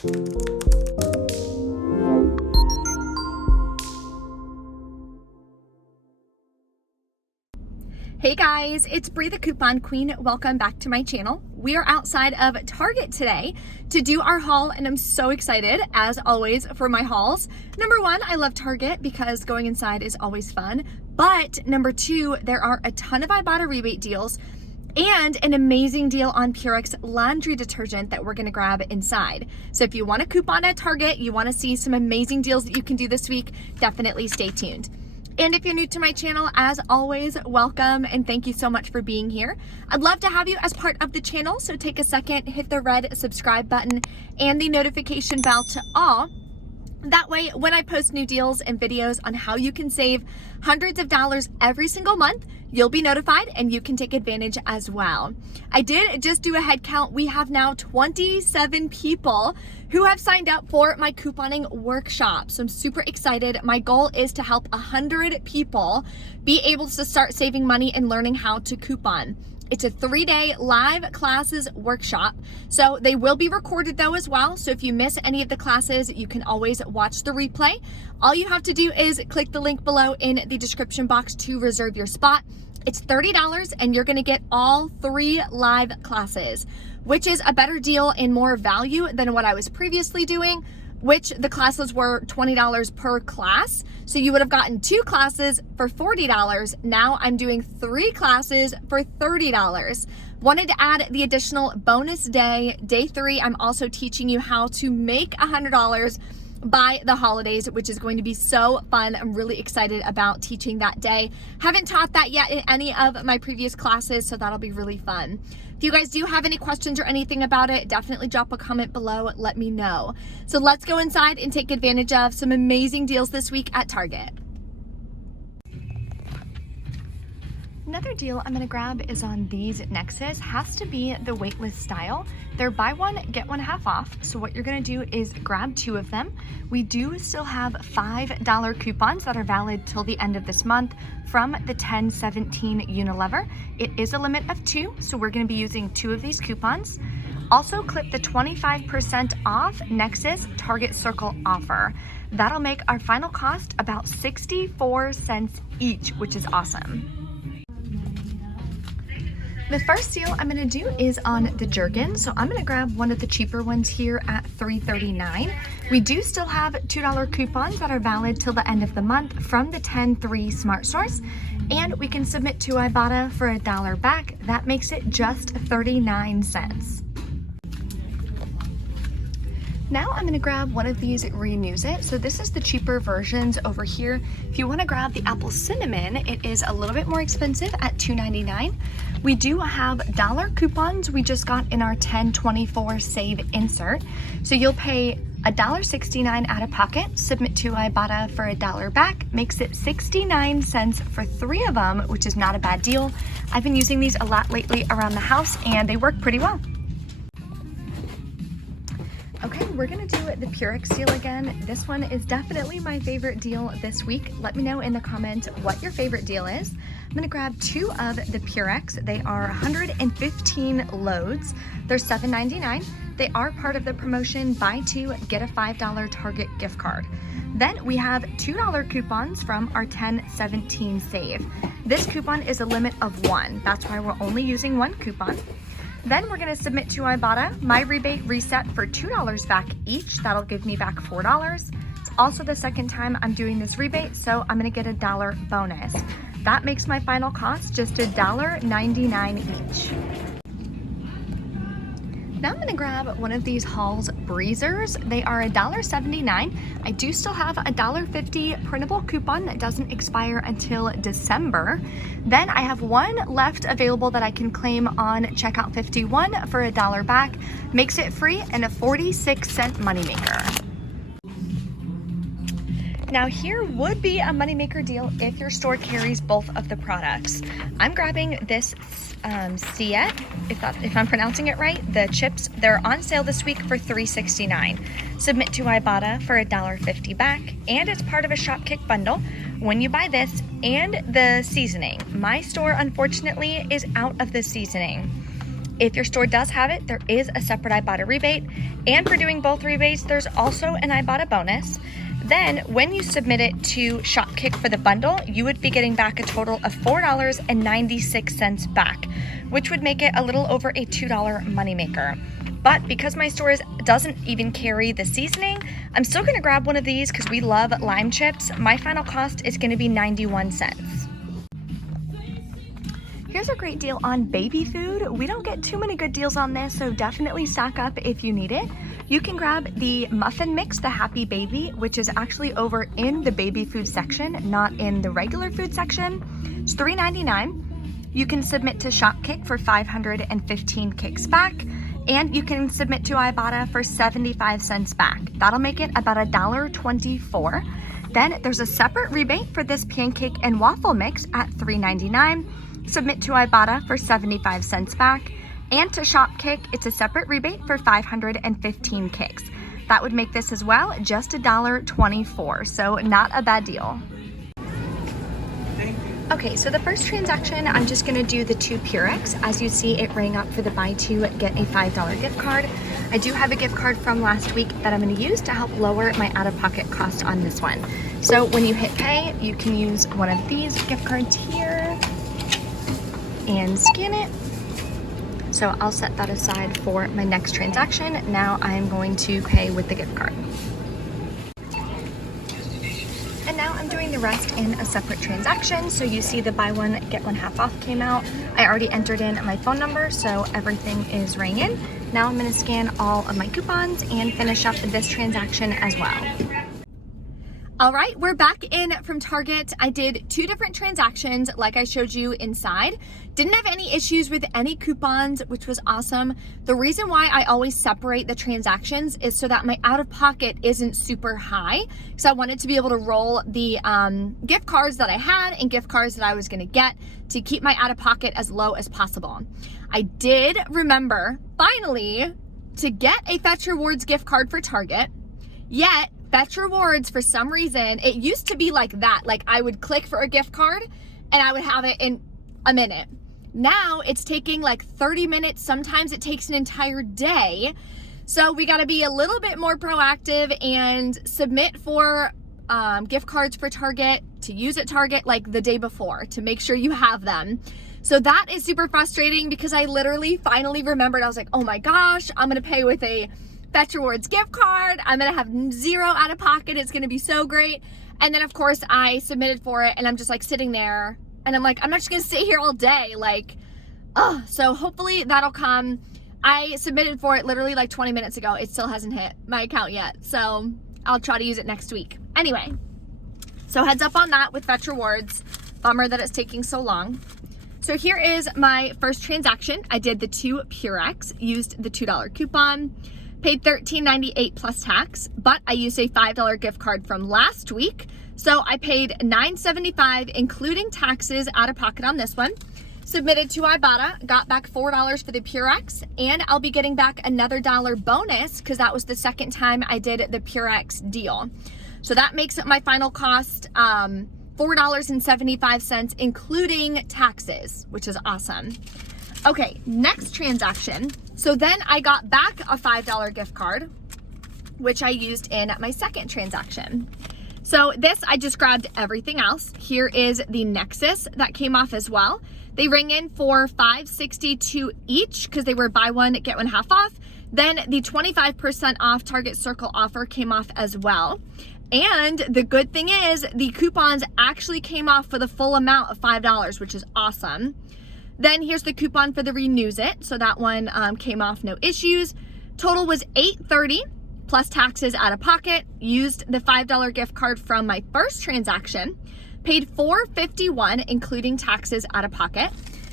Hey guys, it's Bree the Coupon Queen. Welcome back to my channel. We are outside of Target today to do our haul, and I'm so excited, as always, for my hauls. Number one, I love Target because going inside is always fun. But number two, there are a ton of Ibotta rebate deals and an amazing deal on Purex laundry detergent that we're gonna grab inside. So if you want a coupon at Target, you wanna see some amazing deals that you can do this week, definitely stay tuned. And if you're new to my channel, as always, welcome and thank you so much for being here. I'd love to have you as part of the channel, so take a second, hit the red subscribe button and the notification bell to all. That way, when I post new deals and videos on how you can save hundreds of dollars every single month, you'll be notified and you can take advantage as well. I did just do a head count. We have now 27 people who have signed up for my couponing workshop. So I'm super excited. My goal is to help 100 people be able to start saving money and learning how to coupon. It's a 3-day live classes workshop. So they will be recorded though as well. So if you miss any of the classes, you can always watch the replay. All you have to do is click the link below in the description box to reserve your spot. It's $30 and you're gonna get all 3 live classes, which is a better deal and more value than what I was previously doing, which the classes were $20 per class. So you would have gotten 2 classes for $40. Now I'm doing 3 classes for $30. Wanted to add the additional bonus day, day 3. I'm also teaching you how to make $100 by the holidays, which is going to be so fun. I'm really excited about teaching that day. Haven't taught that yet in any of my previous classes, so that'll be really fun. If you guys do have any questions or anything about it, definitely drop a comment below, let me know. So let's go inside and take advantage of some amazing deals this week at Target. Another deal I'm gonna grab is on these Nexus. Has to be the weightless style. They're buy one, get one half off. So what you're gonna do is grab 2 of them. We do still have $5 coupons that are valid till the end of this month from the 1017 Unilever. It is a limit of 2, so we're gonna be using 2 of these coupons. Also clip the 25% off Nexus Target Circle offer. That'll make our final cost about 64 cents each, which is awesome. The first deal I'm gonna do is on the Jergens. So I'm gonna grab one of the cheaper ones here at $3.39. We do still have $2 coupons that are valid till the end of the month from the 10-3 Smart Stores. And we can submit to Ibotta for $1 back. That makes it just 39 cents. Now I'm gonna grab one of these Renews It. So this is the cheaper versions over here. If you wanna grab the apple cinnamon, it is a little bit more expensive at $2.99. We do have dollar coupons we just got in our 1024 save insert. So you'll pay $1.69 out of pocket, submit to Ibotta for $1 back, makes it 69 cents for 3 of them, which is not a bad deal. I've been using these a lot lately around the house and they work pretty well. Okay, we're gonna do the Purex deal again. This one is definitely my favorite deal this week. Let me know in the comments what your favorite deal is. I'm gonna grab 2 of the Purex. They are 115 loads. They're $7.99. They are part of the promotion, buy 2, get a $5 Target gift card. Then we have $2 coupons from our 1017 save. This coupon is a limit of 1. That's why we're only using 1 coupon. Then we're gonna submit to Ibotta. My rebate reset for $2 back each. That'll give me back $4. It's also the second time I'm doing this rebate, so I'm gonna get a $1 bonus. That makes my final cost just $1.99 each. Now I'm gonna grab one of these Halls Breezers. They are $1.79. I do still have a $1.50 printable coupon that doesn't expire until December. Then I have 1 left available that I can claim on checkout 51 for $1 back. Makes it free and a 46-cent moneymaker. Now here would be a moneymaker deal if your store carries both of the products. I'm grabbing this Siet, if I'm pronouncing it right, the chips. They're on sale this week for $3.69. Submit to Ibotta for $1.50 back, and it's part of a Shopkick bundle when you buy this and the seasoning. My store, unfortunately, is out of the seasoning. If your store does have it, there is a separate Ibotta rebate. And for doing both rebates, there's also an Ibotta bonus. Then when you submit it to Shopkick for the bundle, you would be getting back a total of $4.96 back, which would make it a little over a $2 moneymaker. But because my store doesn't even carry the seasoning, I'm still gonna grab one of these because we love lime chips. My final cost is gonna be 91 cents. Here's a great deal on baby food. We don't get too many good deals on this, so definitely stock up if you need it. You can grab the muffin mix, the Happy Baby, which is actually over in the baby food section, not in the regular food section. It's $3.99. You can submit to Shopkick for 515 kicks back, and you can submit to Ibotta for 75 cents back. That'll make it about $1.24. Then there's a separate rebate for this pancake and waffle mix at $3.99. Submit to Ibotta for 75 cents back, and to Shopkick, it's a separate rebate for 515 kicks. That would make this as well just $1.24, so not a bad deal. Okay, so the first transaction, I'm just gonna do the 2 Purex. As you see, it rang up for the buy 2, get a $5 gift card. I do have a gift card from last week that I'm gonna use to help lower my out-of-pocket cost on this one. So when you hit pay, you can use one of these gift cards here and scan it. So I'll set that aside for my next transaction. Now I'm going to pay with the gift card. And now I'm doing the rest in a separate transaction. So you see the buy one, get one half off came out. I already entered in my phone number, so everything is ringing. Now I'm gonna scan all of my coupons and finish up this transaction as well. All right, we're back in from Target. I did 2 different transactions like I showed you inside. Didn't have any issues with any coupons, which was awesome. The reason why I always separate the transactions is so that my out-of-pocket isn't super high. So I wanted to be able to roll the gift cards that I had and gift cards that I was gonna get to keep my out-of-pocket as low as possible. I did remember, finally, to get a Fetch Rewards gift card for Target, yet Fetch Rewards, for some reason, it used to be like that. Like I would click for a gift card and I would have it in a minute. Now it's taking like 30 minutes. Sometimes it takes an entire day. So we gotta be a little bit more proactive and submit for gift cards for Target to use at Target like the day before to make sure you have them. So that is super frustrating because I literally finally remembered. I was like, oh my gosh, I'm gonna pay with a Fetch Rewards gift card. I'm gonna have 0 out of pocket. It's gonna be so great. And then of course I submitted for it and I'm just like sitting there and I'm like, I'm not just gonna sit here all day. Like, oh, so hopefully that'll come. I submitted for it literally like 20 minutes ago. It still hasn't hit my account yet. So I'll try to use it next week. Anyway, so heads up on that with Fetch Rewards. Bummer that it's taking so long. So here is my first transaction. I did the 2 Purex, used the $2 coupon. Paid $13.98 plus tax, but I used a $5 gift card from last week. So I paid $9.75, including taxes out of pocket on this one. Submitted to Ibotta, got back $4 for the Purex, and I'll be getting back another $1 bonus because that was the second time I did the Purex deal. So that makes my final cost $4.75, including taxes, which is awesome. Okay, next transaction. So then I got back a $5 gift card, which I used in my second transaction. So this, I just grabbed everything else. Here is the Nexus that came off as well. They ring in for $5.62 each because they were buy one, get one half off. Then the 25% off Target Circle offer came off as well. And the good thing is the coupons actually came off for the full amount of $5, which is awesome. Then here's the coupon for the Renews It. So that one came off, no issues. Total was $8.30 plus taxes out of pocket. Used the $5 gift card from my first transaction. Paid $4.51, including taxes out of pocket.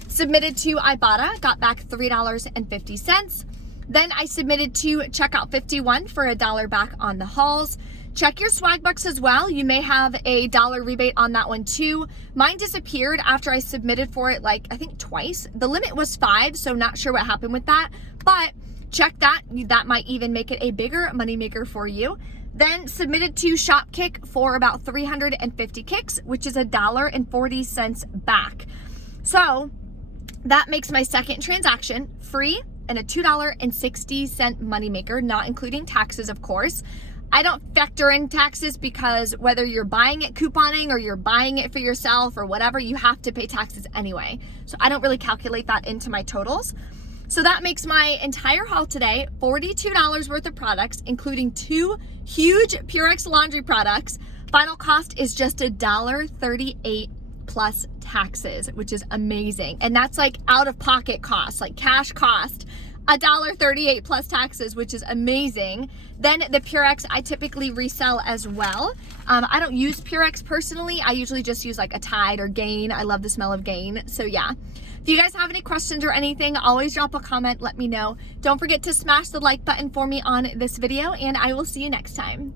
Submitted to Ibotta, got back $3.50. Then I submitted to Checkout 51 for $1 back on the hauls. Check your swag bucks as well. You may have a $1 rebate on that one too. Mine disappeared after I submitted for it like, I think twice. The limit was 5, so not sure what happened with that, but check that. That might even make it a bigger moneymaker for you. Then submitted to Shopkick for about 350 kicks, which is $1.40 back. So That makes my second transaction free and a $2.60 moneymaker, not including taxes, of course. I don't factor in taxes because whether you're buying it couponing or you're buying it for yourself or whatever, you have to pay taxes anyway. So I don't really calculate that into my totals. So that makes my entire haul today $42 worth of products, including 2 huge Purex laundry products. Final cost is just $1.38 plus taxes, which is amazing. And that's like out of pocket cost, like cash cost, $1.38 plus taxes, which is amazing. Then the Purex I typically resell as well. I don't use Purex personally. I usually just use like a Tide or Gain. I love the smell of Gain. So yeah. If you guys have any questions or anything, always drop a comment, let me know. Don't forget to smash the like button for me on this video, and I will see you next time.